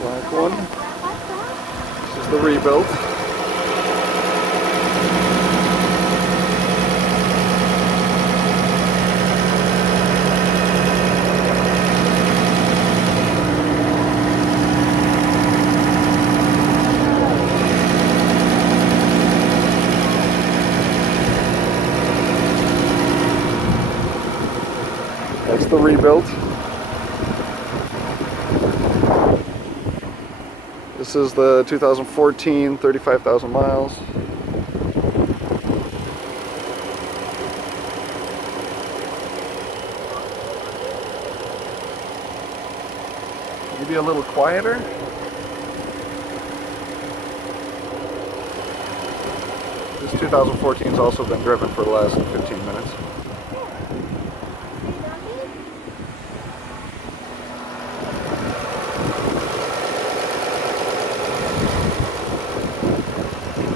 Black one. This is the rebuilt. That's the rebuilt. This is the 2014, 35,000 miles. Maybe a little quieter. This 2014 has also been driven for the last 15 minutes.